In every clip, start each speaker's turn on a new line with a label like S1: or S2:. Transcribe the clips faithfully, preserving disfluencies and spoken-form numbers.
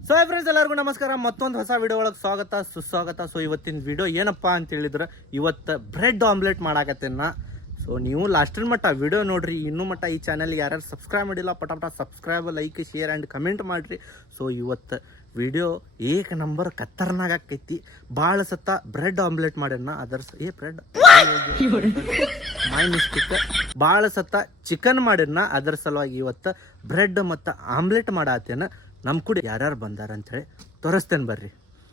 S1: So friends ಎಲ್ಲರಿಗೂ ನಮಸ್ಕಾರ. ಮತ್ತೊಂದು ಹೊಸ ವಿಡಿಯೋ ಒಳಗೆ ಸ್ವಾಗತ ಸುಸ್ವಾಗತ. ಸೊ ಇವತ್ತಿನ ವಿಡಿಯೋ ಏನಪ್ಪ ಅಂತ ಹೇಳಿದ್ರೆ ಇವತ್ತು ಬ್ರೆಡ್ ಆಮ್ಲೆಟ್ ಮಾಡಾಕತ್ತೇನ. ಸೊ ನೀವು ಲಾಸ್ಟಿನ ಮಟ್ಟ ವಿಡಿಯೋ ನೋಡ್ರಿ. ಇನ್ನೂ ಮಟ್ಟ ಈ ಚಾನಲ್ಗೆ ಯಾರ್ಯಾರು ಸಬ್ಸ್ಕ್ರೈಬ್ ಮಾಡಿಲ್ಲ ಪಟ ಪಟ subscribe, like, share and comment ಮಾಡಿರಿ. ಸೊ ಇವತ್ತು ವಿಡಿಯೋ ಏಕ ನಂಬರ್ ಕತ್ತರ್ನಾಗ ಆಕೈತಿ. ಭಾಳ ಸತ್ತ ಬ್ರೆಡ್ ಆಮ್ಲೆಟ್ ಮಾಡ್ಯಾನ. ಅದರ ಏ ಬ್ರೆಡ್ ಮೈ ಮಿಸ್ಟೇಕ್. ಭಾಳ ಸತ್ತ ಚಿಕನ್ ಮಾಡ್ಯಾನ. ಅದರ ಸಲುವಾಗಿ ಇವತ್ತು ಬ್ರೆಡ್ ಮತ್ತು ಆಮ್ಲೆಟ್ ಮಾಡತ್ತೇನ. ನಮ್ಮ ಕೂಡ ಯಾರ್ಯಾರು ಬಂದಾರ ಅಂಥೇಳಿ ತೋರಿಸ್ತೇನೆ ಬರ್ರಿ.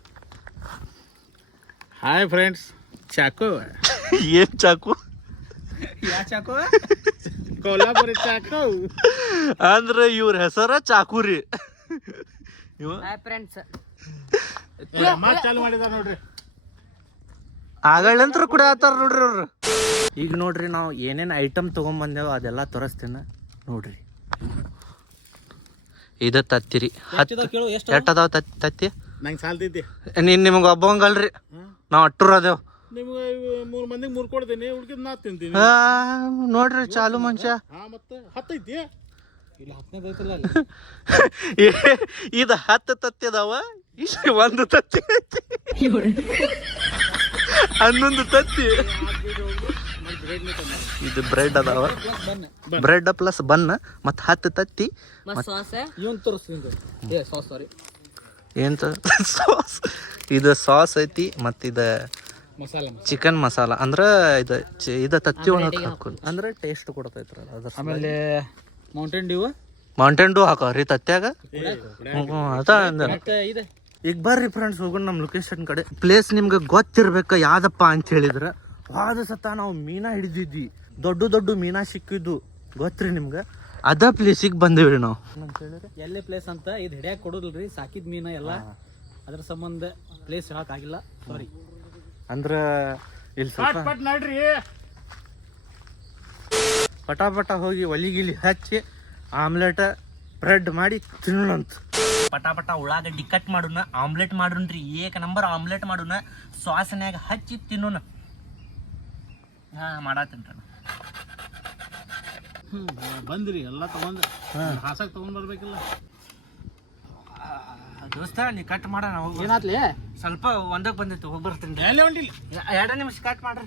S2: ಹಾಯ್ ಫ್ರೆಂಡ್ಸ್, ಚಾಕು
S1: ಏನು ಚಾಕು?
S2: ಯಾ ಚಾಕು? ಕೊಲ್ಲಾಪುರಿ ಚಾಕು
S1: ಅಂದ್ರೆ ಇವ್ರ ಹೆಸರ ಚಾಕುರಿ.
S3: ಫ್ರೆಂಡ್ಸ್
S2: ಮಾತು ಚಾಲು ಮಾಡಿದಾರ ನೋಡ್ರಿ.
S1: ಆಗಳಂತ್ರ ಕೂಡ ಆತಾರ ನೋಡ್ರಿ ಅವ್ರು. ಈಗ ನೋಡ್ರಿ ನಾವು ಏನೇನು ಐಟಮ್ ತೊಗೊಂಬಂದೇವ ಅದೆಲ್ಲ ತೋರಿಸ್ತೇನೆ ನೋಡ್ರಿ. ಇದ ತತ್ತಿರಿ ಎಷ್ಟು ಅದಾವ ತತ್ತಿ ತತ್ತಿ
S2: ನಂಗೆ ಸಾಲ್ತಿದ್ದೆ.
S1: ನೀನು ನಿಮಗೆ ಒಬ್ಬವಂಗಲ್ರಿ, ನಾವು ಅಟ್ಟರು ಅದೇವ್.
S2: ನಿಮ್ಗೆ ಮೂರು ಮಂದಿಗೆ ಮೂರು ಕೊಡ್ತೀನಿ, ಉಳ್ಕಿದ್ ನಾ ತಿಂತೀನಿ.
S1: ನೋಡ್ರಿ ಚಾಲು ಮನುಷ್ಯ.
S2: ಹಾ ಮತ್ತೆ ಹತ್ತೈತಿ ಇಲ್ಲ ಹತ್ತನೇ ಬೈತಲ್ಲ.
S1: ಇದು ಹತ್ತು ತತ್ತಿ ಅದಾವ, ಇಷ್ಟು ಒಂದು ತತ್ತಿ ಹನ್ನೊಂದು ತತ್ತಿ. ಇದು ಬ್ರೆಡ್ ಅದಾವ, ಬ್ರೆಡ್ ಪ್ಲಸ್ ಬನ್ ಮತ್ತು ಹತ್ತು ತತ್ತಿ. ಏನ್ ಸಾಸ್? ಇದು ಸಾಸ್ ಐತಿ ಮತ್ತು ಇದು ಚಿಕನ್ ಮಸಾಲ. ಅಂದ್ರೆ ಇದು ಇದು ತತ್ತಿ ಒಳಗೆ ಹಾಕೊಂಡು ಅಂದ್ರೆ ಟೇಸ್ಟ್ ಕೊಡ್ತೈತ್ರ. ಅದ್ರ
S2: ಆಮೇಲೆ ಮೌಂಟೇನ್ ಡ್ಯೂ
S1: ಮೌಂಟೇನ್ ಡ್ಯೂ ಹಾಕವ್ರಿ ತತ್ಯಾಗ. ಅದ ಈಗ ಬರ್ರಿ ಫ್ರೆಂಡ್ಸ್ ಹೋಗೋಣ ನಮ್ಮ ಲೊಕೇಶನ್ ಕಡೆ. ಪ್ಲೇಸ್ ನಿಮ್ಗೆ ಗೊತ್ತಿರ್ಬೇಕು ಯಾವ್ದಪ್ಪ ಅಂತ ಹೇಳಿದ್ರೆ. ವಾದ ಸತ ನಾವು ಮೀನಾ ಹಿಡಿದಿದ್ವಿ, ದೊಡ್ಡ ದೊಡ್ಡ ಮೀನಾ ಸಿಕ್ಕಿದ್ದು ಗೊತ್ತ್ರಿ ನಿಮ್ಗೆ. ಅದ ಪ್ಲೇಸಿಗೆ ಬಂದೇವ್ರಿ ನಾವು.
S4: ಎಲ್ಲೇ ಪ್ಲೇಸ್ ಅಂತ ಇದು ಹಿಡಿಯಾಕ ಕೊಡೋದಿಲ್ರಿ, ಸಾಕಿದ ಮೀನ ಎಲ್ಲ. ಅದ್ರ ಸಂಬಂಧ ಪ್ಲೇಸ್ ಹೇಳಕ್ ಆಗಿಲ್ಲ, ಸಾರಿ.
S1: ಅಂದ್ರ ಇಲ್ಲಿ ಸ್ವಲ್ಪ
S2: ನೋಡ್ರಿ
S1: ಪಟ ಪಟ ಹೋಗಿ ಒಲಿಗಿಲಿ ಹಚ್ಚಿ ಆಮ್ಲೆಟ್ ಬ್ರೆಡ್ ಮಾಡಿ ತಿನ್ನೋಣಂತ. ಪಟ ಪಟ ಉಳ್ಳಾಗಡ್ಡಿ ಕಟ್ ಮಾಡೋಣ, ಆಮ್ಲೆಟ್ ಮಾಡೋಣ್ರಿ. ಏಕ ನಂಬರ್ ಆಮ್ಲೆಟ್ ಮಾಡೋಣ, ಸಾಸ್ನ್ಯಾಗ ಹಚ್ಚಿ ತಿನ್ನೋಣ. ಹಾ ಮಾಡತ್ತೀನ್ರಿ.
S2: ಹ್ಮ್ ಬಂದ್ರಿ ಎಲ್ಲ ತಗೊಂಡ್ ಹಾಸಕ್ ತಗೊಂಡ್ ಬರ್ಬೇಕಿಲ್ಲ
S1: ದೋಸ್ತ. ನೀ ಕಟ್ ಮಾಡೋಣ.
S4: ಏನಾತ್ಲಿ?
S1: ಸ್ವಲ್ಪ ಒಂದಕ್ಕೆ ಬಂದಿತ್ತು, ಹೋಗಿ ಬರ್ತೀನಿ.
S2: ಎಲ್ಲಿ ಹೊಂಟಿಲ್ಲ
S1: ಎರಡು ನಿಮಿಷ ಕಟ್ ಮಾಡ್ರಿ.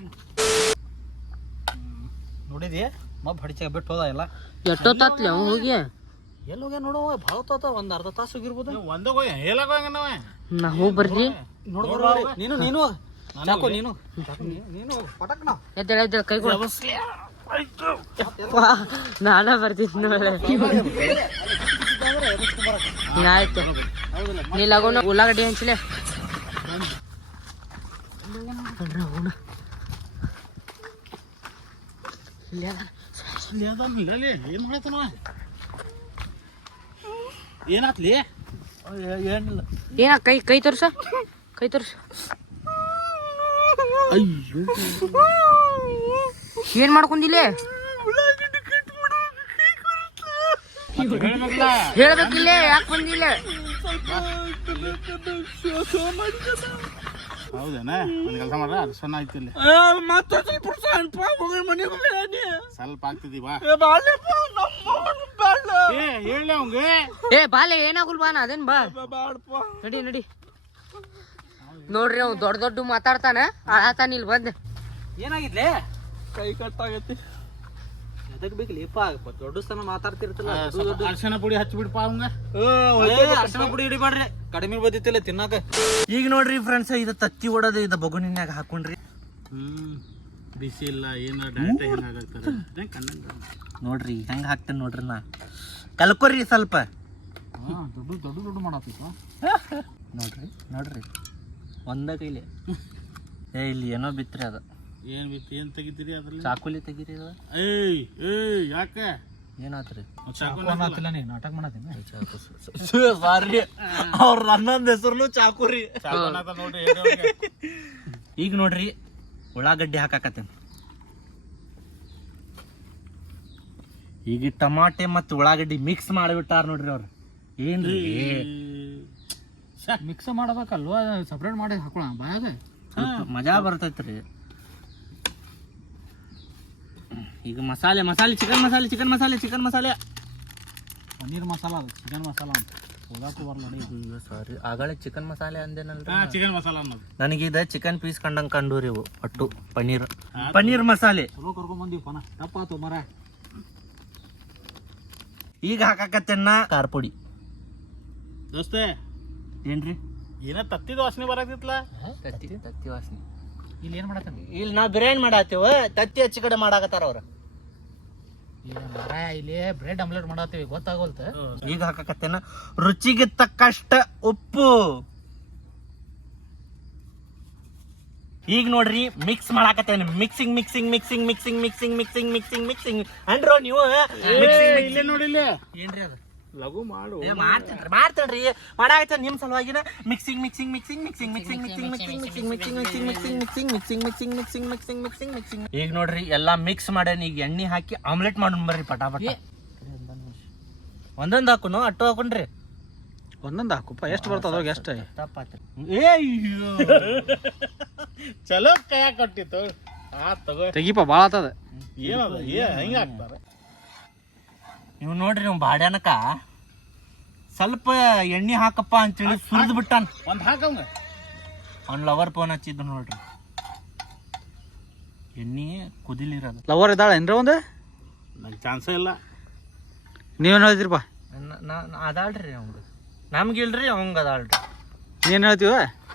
S4: ನೋಡಿದಿ ಮಬ್ಬ ಹಡಿಚಾಗ ಬಿಟ್ಟು ಹೋದ ಎಲ್ಲ.
S3: ಎಷ್ಟೊತ್ತಾತ್ಲಿ ಅವ ಹೋಗಿ?
S4: ಎಲ್ಲಿ ಹೋಗ್ಯ ನೋಡು, ಭಾಳ ತಾತ ಒಂದ್ ಅರ್ಧ ತಾಸು ಹೋಗಿರ್ಬೋದು.
S2: ಒಂದಾಗ ಹೋಗಿ ಹೇಳಕ್ ಹೋಗ ನಾವ
S3: ನಾ ಹೋಗಿ ಬರ್ರಿ.
S4: ನೋಡ್ಬರ್ರಿ ನೀನು ನೀನು ಚಾಕು ನೀನು ನೀನು ಪಟಕ್ ನಾವು
S3: ಎದ್ದೇಳ ಎದ್ದೇಳ ಕೈ ಕೊಡ. ನಾನ ಬರ್ತಿದ್ ನೋಡ್ರಿ. ಆಯ್ತು ನೀ ಲಗೋಣ ಉಳ್ಳಾಗಡ್ಡಿ ಹಂಚಲೆ.
S2: ಏನ್ ಮಾಡತ್ತನವ? ಏನಾತ್ಲಿ?
S1: ಏನಿಲ್ಲ.
S3: ಏನ ಕೈ ಕೈ ತೋರ್ಸ, ಕೈ ತೋರ್ಸ.
S2: ಅಯ್ಯೋ
S3: ಏನ್ ಮಾಡ್ಕೊಂಡಿಲ್ಲ? ಹೇಳ್ಬೇಕಿಲ್ಲ, ಯಾಕೆ ಬಂದಿಲ್ಲ?
S2: ಹೌದೇನ? ಒಂದ್ ಕೆಲಸ ಮಾಡ್ರ, ಅದು ಸಣ್ಣ ಆಯ್ತು ಇಲ್ಲಿ ಸ್ವಲ್ಪ ಆಗ್ತಿದೀವ. ಏ ಹೇಳ ಅವಂಗ.
S3: ಏ ಬಾಲೆ ಏನಾಗುಲ್ ಬಾನ ಅದೇನ್ ಬಾ ನಡಿ ನಡಿ. ನೋಡ್ರಿ ಅವ್ ದೊಡ್ಡ ದೊಡ್ಡ ಮಾತಾಡ್ತಾನ, ಆತಾನ ಇಲ್ಲಿ ಬಂದ.
S4: ಏನಾಗಿದ್ಲೆ? ಕೈ ಕಟ್ಟಾಗೈತಿ. ಎದಕ್ ಬೇಕಿಲ್ಲಪ್ಪ, ದೊಡ್ಡ ಸ್ಥಾನ ಮಾತಾಡ್ತಿರ್ತಲ್ಲ.
S2: ಅರ್ಶನ ಪುಡಿ ಹಚ್ಚಿಬಿಡ್ಪ ಅವಂಗ.
S4: ಅರ್ಶನ ಪುಡಿ ಹಿಡಿಬೇಡ್ರಿ, ಕಡಿಮೆ ಬದಿತ್ತಿಲ್ಲ ತಿನ್ನಾಕ.
S1: ಈಗ ನೋಡ್ರಿ ಫ್ರೆಂಡ್ಸ್, ಇದು ತತ್ತಿ ಓಡೋದು ಇದು ಬಗುನಿನ್ಯಾಗ ಹಾಕೊಂಡ್ರಿ.
S2: ಹ್ಮ್ ಬಿಸಿ ಇಲ್ಲ ಏನ ಡೈರೆಕ್ಟ್ ಏನಾಗತ್ತಾರೆ ಕಣ್ಣಂಗ
S1: ನೋಡ್ರಿ ಹೆಂಗ್ ಹಾಕ್ತೇನೆ ನೋಡ್ರಿ. ನಾ ಕಲ್ಕೊರಿ ಸ್ವಲ್ಪ.
S4: ದೊಡ್ಡ ದೊಡ್ಡ ದೊಡ್ಡ ಮಾಡತ್ತಿಪ್ಪ.
S1: ನೋಡ್ರಿ ನೋಡ್ರಿ ಒಂದ ಕೈಲಿ. ಏ ಇಲ್ಲಿ ಏನೋ ಬಿತ್ರಿ ಅದ.
S2: ಏನ್ ಬಿತ್ತು? ಏನ್ ತೆಗಿತೀರಿ ಅದ್ರಲ್ಲಿ?
S1: ಚಾಕುಲಿ ತೆಗೀರಿ ಅದ.
S2: ಏಯ್ ಏಯ್ ಯಾಕೆ
S1: ಏನಾತ್ರಿ?
S4: ಚಾಕು ನೀ ನಾಟಕ ಮಾಡತ್ತೀನಿ.
S1: ಸಾರಿ, ಅವ್ರ ನನ್ನೊಂದ್ ಹೆಸರು ಚಾಕುರಿ.
S2: ನೋಡ್ರಿ.
S1: ಈಗ ನೋಡ್ರಿ ಉಳ್ಳಾಗಡ್ಡಿ ಹಾಕಾಕತ್ತೇನೆ. ಈಗ ಟಮಾಟೆ ಮತ್ತು ಉಳ್ಳಾಗಡ್ಡಿ ಮಿಕ್ಸ್ ಮಾಡಿಬಿಟ್ಟಾರ ನೋಡ್ರಿ ಅವ್ರು. ಏನ್ರಿ
S4: ಮಿಕ್ಸ್ ಮಾಡಬೇಕಲ್ವಾ, ಸಪ್ರೇಟ್ ಮಾಡಿ ಹಾಕೋಣ ಬಾಯಾಗ,
S1: ಮಜಾ ಬರ್ತೈತ್ರಿ. ಈಗ ಮಸಾಲೆ ಮಸಾಲೆ ಚಿಕನ್ ಮಸಾಲೆ ಚಿಕನ್ ಮಸಾಲೆ ಚಿಕನ್ ಮಸಾಲೆ
S4: ಪನ್ನೀರ್ ಮಸಾಲ ಅದು ಚಿಕನ್ ಮಸಾಲ ಅಂತ ಹೋಗಾಕು ಬರಲ್ಲ ನೋಡಿ.
S1: ಸಾರಿ ಆಗಳೇ ಚಿಕನ್ ಮಸಾಲೆ ಅಂದೇನಲ್ರಿ
S2: ಹಾ ಚಿಕನ್ ಮಸಾಲ ಅನ್ನೋದು
S1: ನನಗಿದ ಚಿಕನ್ ಪೀಸ್ ಕಂಡಂಗೆ ಕಂಡು ರೀ ಇವು ಒಟ್ಟು ಪನ್ನೀರ್ ಪನ್ನೀರ್ ಮಸಾಲೆ
S4: ಚಲೋ ಕರ್ಕೊಂಡ್ ಬಂದಿವಿ ಪನ ತಪ್ಪಾತು ಮರ.
S1: ಈಗ ಹಾಕಾಕತ್ತೇನ ಖಾರ ಪುಡಿ
S2: ದೋಸ್ತೆ
S1: ಏನ್ರಿ
S2: ಏನ ತತ್ತಿದ ವಾಸನೆ ಬರಾಕತ್ತಿತ್ಲ
S1: ತತ್ತಿ ತತ್ತಿ ವಾಸನೆ.
S4: ಇಲ್ಲಿ ಏನ್ ಮಾಡತ್ತಾನ
S1: ಇಲ್ಲಿ ನಾವು ಬಿರಿಯಾನಿ ಮಾಡಾತೇವ ತತ್ತಿ ಹೆಚ್ಚು ಕಡೆ ಮಾಡಾಕತ್ತಾರ ಅವ್ರ.
S4: ಮರ ಇಲ್ಲಿ ಬ್ರೆಡ್ ಆಮ್ಲೆಟ್ ಮಾಡತ್ತೀವಿ ಗೊತ್ತಾಗೋಲ್ತ.
S1: ಈಗ ಹಾಕಾಕತ್ತೇನ ರುಚಿಗೆ ತಕ್ಕಷ್ಟ ಉಪ್ಪು. ಈಗ ನೋಡ್ರಿ ಮಿಕ್ಸ್ ಮಾಡಾಕತ್ತೇನೆ mixing mixing mixing mixing mixing mixing mixing mixing ಅಂಡ್ರೋ ನೀವು
S2: ಇಲ್ಲೇ ನೋಡಿಲ್ಲ
S1: ಏನ್ರಿ ಅದು
S2: ಲಘು ಮಾಡು
S1: ಮಾಡ್ತೇನ್ರಿ ಮಾಡ್ತೇನ್ರಿ ಮಾಡಾಕತ್ತೇನೆ ನಿಮ್ ಸಲುವಾಗಿನ mixing mixing mixing mixing mixing mixing mixing mixing mixing mixing mixing mixing mixing mixing mixing mixing mixing mixing ಈಗ ನೋಡ್ರಿ ಎಲ್ಲಾ ಮಿಕ್ಸ್ ಮಾಡೇನಿ. ಈಗ ಎಣ್ಣೆ ಹಾಕಿ ಆಮ್ಲೆಟ್ ಮಾಡೋಣ ಬರ್ರಿ ಪಟಾಪಟ. ಒಂದೊಂದು ಹಾಕುನು ಅಟ್ಟು ಹಾಕೊಂಡ್ರಿ
S4: ಒಂದೊಂದು ಹಾಕುಪ್ಪ ಎಷ್ಟು ಬರ್ತದ ಅದ್ರಾಗ ಎಷ್ಟು.
S1: ತಪ್ಪಾತ್ರಿ
S2: ಚಲೋ ಕೈ ಕೊಟ್ಟಿತ್ತು ಆ ತಗೋ
S4: ತೆಗಿಪ ಭಾಳ ಆತದ.
S2: ಏನದ ಏ ಹೆಂಗ ಹಾಕ್ತಾರ
S1: ನೀವು ನೋಡ್ರಿ ನೀವು ಬಾಡ್ಯಾನಕ ಸ್ವಲ್ಪ ಎಣ್ಣೆ ಹಾಕಪ್ಪ ಅಂತೇಳಿ ಸುರಿದ್ ಬಿಟ್ಟಾನ.
S2: ಒಂದ್ ಹಾಕಂಗ
S1: ಅವ್ನ ಲವರ್ ಫೋನ್ ಹಚ್ಚಿದ್ದು ನೋಡ್ರಿ ಎಣ್ಣೆ ಕುದಿಲಿರೋದು.
S4: ಲವರ್ ಇದ್ದಾಳ ಏನ್ರ ಒಂದು
S2: ನಂಗೆ ಚಾನ್ಸೇ ಇಲ್ಲ.
S4: ನೀವೇನು ಹೇಳ್ತೀರಪ್ಪ.
S1: ಅದಾಳ್ರಿ ಅವಂಗ ನಮ್ಗಿಲ್ರಿ ಅವಂಗ ಅದಾಳ್ರಿ.
S4: ನೀನು ಹೇಳ್ತೀವ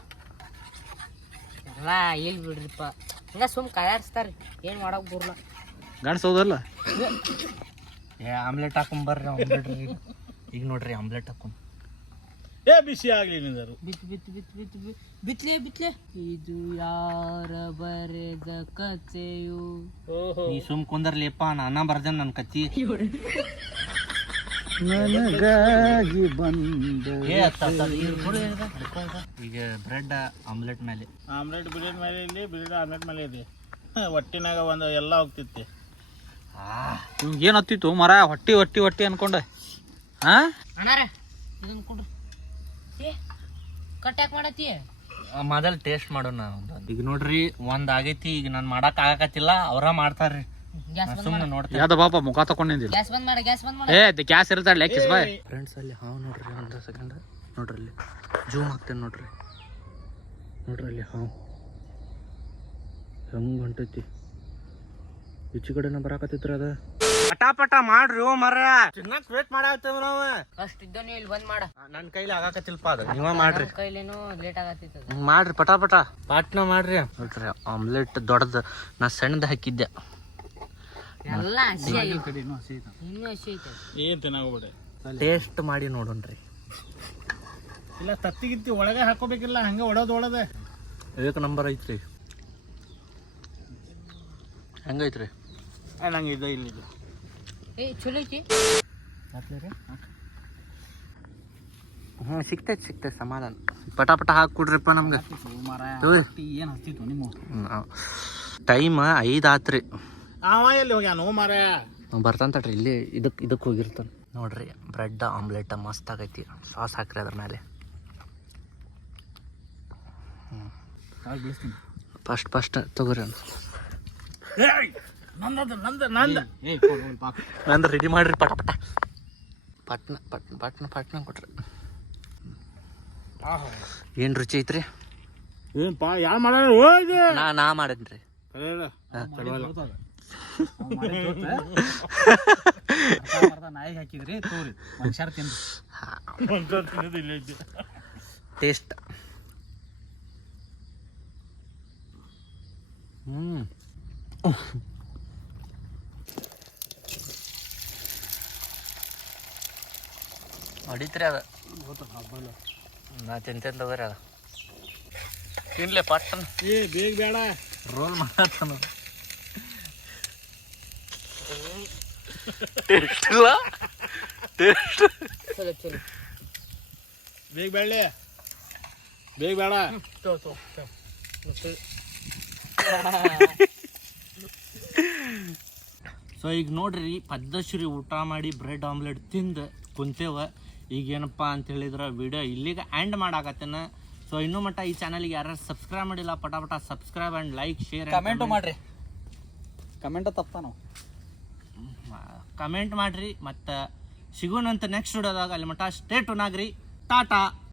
S3: ಎಲ್ಲ ಇಲ್ಲಿ ಬಿಡ್ರಿಪ್ಪ ಹಿಂಗ ಸುಮ್ ಕಾಯಾಡ್ಸ್ತಾರ್ರಿ ಏನ್ ಮಾಡಕ್ ಬರಲ್ಲ.
S4: ಗಂಡ್ಸೋದಲ್ಲ
S1: ಏ ಆಮ್ಲೆಟ್ ಹಾಕೊಂಡ್ ಬರ್ರಿ ಅವ್ನ್ ಬಿಡ್ರಿ. ಈಗ ನೋಡ್ರಿ ಆಮ್ಲೆಟ್ ಹಾಕೊಂಡ್
S2: ಏ ಬಿಸಿ ಆಗ್ಲಿ ನಿಂದರು
S3: ಬಿತ್ ಬಿತ್ ಬಿತ್ ಬಿತ್ ಬಿತ್ ಬಿತ್ಲೆ ಬಿತ್ಲೆ ಇದು ಯಾರ ಬರೆದ ಕಥೆಯು.
S1: ನೀ ಸುಮ್ ಕುಂದರ್ಲಿಪ್ಪ ನಾನ ಬರ್ದೇನ್ ನನ್ ಕತ್ತಿ.
S4: ನನಗಾಗಿ ಬಂದ
S1: ಏ ಅತ್ತ ಅತ್ತ ಈಗ ಕೊಡು ಈಗ. ಈಗ ಬ್ರೆಡ್ ಆಮ್ಲೆಟ್ ಮೇಲೆ
S2: ಆಮ್ಲೆಟ್ ಬಿರಿಯಾನಿ ಮೇಲೆ ಇಲ್ಲಿ ಬಿರಿಯಾನಿ ಆಮ್ಲೆಟ್ ಮೇಲೆ ಇದೆ. ಒಟ್ಟಿನಾಗ ಒಂದು ಎಲ್ಲ ಹೋಗ್ತಿತ್ತೆ.
S4: ಇವ್ಗೆ ಏನು ಹತ್ತಿತ್ತು ಮರ ಹೊಟ್ಟಿ ಹೊಟ್ಟಿ ಹೊಟ್ಟಿ ಅನ್ಕೊಂಡೆ. ಹಾ
S3: ಅಣ್ಣಾರ ಇದನ್ನ ಕೊಡ್ರಿ. ಏ ಕಟ್ ಯಾಕೆ ಮಾಡತ್ತಿ.
S1: ಮೊದಲ್ ಟೇಸ್ಟ್ ಮಾಡೋಣ. ಈಗ ನೋಡ್ರಿ ಒಂದ್ ಆಗೈತಿ. ಈಗ ನಾನ್ ಮಾಡಕ್ ಆಗಕತ್ತಿಲ್ಲ ಅವ್ರ ಮಾಡ್ತಾರ್ರಿ.
S3: ಗ್ಯಾಸ್ ಬಂದ್
S1: ಸುಮ್ಮನೆ ನೋಡ್ತೀನಿ.
S4: ಯಾವ್ದ ಬಾಪ ಮುಖ ತಕೊಂಡಿದ್ದಿಲ್ಲ.
S3: ಗ್ಯಾಸ್ ಬಂದ್ ಮಾಡ ಗ್ಯಾಸ್ ಬಂದ್ ಮಾಡ.
S4: ಏ ಗ್ಯಾಸ್ ಇರ್ತಾಳೆ ಲೆಕ್ಕಿಸ್ ಬಾಯ್.
S1: ಫ್ರೆಂಡ್ಸ್ ಅಲ್ಲಿ ಹಾವು ನೋಡ್ರಿ ಒಂದು ಸೆಕೆಂಡ್ ನೋಡ್ರಿ ಅಲ್ಲಿ ಜೂಮ್ ಹಾಕ್ತೇನೆ ನೋಡ್ರಿ. ನೋಡ್ರಿ ಅಲ್ಲಿ ಹಾವು ಹೆಂಗ್ ಹೊಂಟೈತಿ. ಈಚೆ ಕಡೆನ ಬರಾಕತ್ತಿದ್ರ ಅದ ಪಟಾಪಟ ಮಾಡ್ರಿ ಓ ಮರ ತಿನ್ನಕ್ ವೇಟ್ ಮಾಡಾಕ್ತೇವ ನಾವ್.
S3: ಅಷ್ಟ್ ಇದ್ದ ನೀವು ಇಲ್ಲಿ ಬಂದ್ ಮಾಡ.
S1: ನನ್ ಕೈಲಿ ಆಗಾಕತ್ತಿಲ್ಪ ಅದ ನೀವ ಮಾಡ್ರಿ.
S3: ನಮ್ ಕೈಲೇನು ಲೇಟ್ ಆಗತ್ತಿತ್ತು.
S1: ಹ್ಮ್, ಮಾಡ್ರಿ ಪಟಾಪಟ ಪಾಟ್ನ ಮಾಡ್ರಿ. ನೋಡ್ರಿ ಆಮ್ಲೆಟ್ ದೊಡ್ಡದ ನಾ ಸಣ್ಣದ ಹಾಕಿದ್ದೆ.
S3: ಎಲ್ಲ ಹಸಿ ಆಗಿತ್ತು ಇನ್ನೂ ಹಸಿ ಐತೆ.
S2: ಏನ್ ತಿನ್ನಾಗೋಗ್ಬಿಡೆ.
S1: ಟೇಸ್ಟ್ ಮಾಡಿ ನೋಡೋಣ್ರಿ.
S2: ಇಲ್ಲ ತತ್ತಿಗಿತ್ತಿ ಒಳಗೆ ಹಾಕೋಬೇಕಿಲ್ಲ ಹಂಗೆ ಒಡೋದು ಒಳದೆ
S1: ಏಕ ನಂಬರ್ ಐತ್ರಿ. ಹೆಂಗೈತ್ರಿ
S2: ನಂಗೆ ಇದೆ ಇಲ್ಲಿ
S3: ಏ ಚಲೋ ಐತಿ.
S1: ಹ್ಞೂ ಸಿಕ್ತೈತಿ ಸಿಕ್ತೈತಿ ಸಮಾಧಾನ. ಪಟಾಪಟ ಹಾಕಿ ಕೊಡ್ರಿಪ್ಪ ನಮ್ಗೆ.
S4: ಏನು ಹತ್ತಿತ್ತು ನಿಮ್ಮ
S1: ಟೈಮ್ ಐದು ಆತ್ರಿ.
S2: ಅವ ಎಲ್ಲಿ ಹೋಗ್ಯಾನು ಮಾರ.
S1: ಬರ್ತಾನ ತಡ್ರಿ ಇಲ್ಲಿ ಇದಕ್ಕೆ ಇದಕ್ಕೆ ಹೋಗಿರ್ತಾನೆ ನೋಡ್ರಿ. ಬ್ರೆಡ್ ಆಮ್ಲೆಟ್ ಮಸ್ತ್ ಆಗೈತಿ. ಸಾಸ್ ಹಾಕ್ರಿ ಅದ್ರ ಮೇಲೆ.
S4: ಬೀಳಿಸ್ತೀನಿ
S1: ಫಸ್ಟ್ ಫಸ್ಟ್ ತಗೋರಿ
S2: ನಂದದ ನಂದ ನಂದ
S4: ಏ ಪಾಕ
S1: ನಂದು ರೆಡಿ ಮಾಡ್ರಿ ಪಟ ಪಟ ಪಟ್ನ ಪಟ್ನ ಪಟ್ನ ಪಟ್ನ ಕೊಟ್ರಿ. ಏನು ರುಚಿ ಐತ್ರಿ.
S2: ಏನಪ್ಪ ಯಾರು ಮಾಡೋಣ ಹೋಗಿ
S1: ನಾ ನಾ ಮಾಡೇನ್ರಿ.
S4: ನಾಯಿಗೆ ಹಾಕಿದ್ರಿ ತೋರಿ ಮನುಷ್ಯರ ತಿಂದು
S1: ಟೇಸ್ಟ್. ಹ್ಮ್ ಹೊಡಿತ್ರಿ ಅದ. ನಾ ತಿಂತೇನೆ ತಗೋರಿ ಅದ ತಿನ್ಲೆ ಪಟ್ಟನ್.
S2: ಏ ಬೇಗ ಬೇಡ
S1: ರೋಲ್ ಮಾಡತ್ತಾನ. ಟೇಸ್ಟ್ ಇಲ್ಲ ಟೇಸ್ಟ್.
S3: ಚಲೋ ಚಲೋ
S2: ಬೇಗ ಬೇಳೆ ಬೇಗ ಬೇಡ.
S3: ತೋ ತೋ
S1: ಸೊ ಈಗ ನೋಡ್ರಿ ಪದ್ಧಶ್ರೀ ಊಟ ಮಾಡಿ ಬ್ರೆಡ್ ಆಮ್ಲೆಟ್ ತಿಂದು ಕುಂತೇವ. ಈಗ ಏನಪ್ಪ ಅಂತ ಹೇಳಿದ್ರೆ ವಿಡಿಯೋ ಇಲ್ಲಿಗೆ ಆ್ಯಂಡ್ ಮಾಡಾಕತ್ತೇನ. ಸೊ ಇನ್ನೂ ಮಟ್ಟ ಈ ಚಾನಲ್ಗೆ ಯಾರು ಸಬ್ಸ್ಕ್ರೈಬ್ ಮಾಡಿಲ್ಲ ಪಟಾಪಟ subscribe and like share
S4: comment ಮಾಡ್ರಿ. ಕಮೆಂಟ ತಪ್ಪ ನಾವು
S1: ಕಮೆಂಟ್ ಮಾಡಿರಿ. ಮತ್ತು ಸಿಗೋಣಂತ ನೆಕ್ಸ್ಟ್ ವಿಡಿಯೋದಾಗ ಅಲ್ಲಿ ಮಟ್ಟ ಸ್ಟೇ ಟುನ್ ಆಗ್ರಿ ಟಾಟಾ.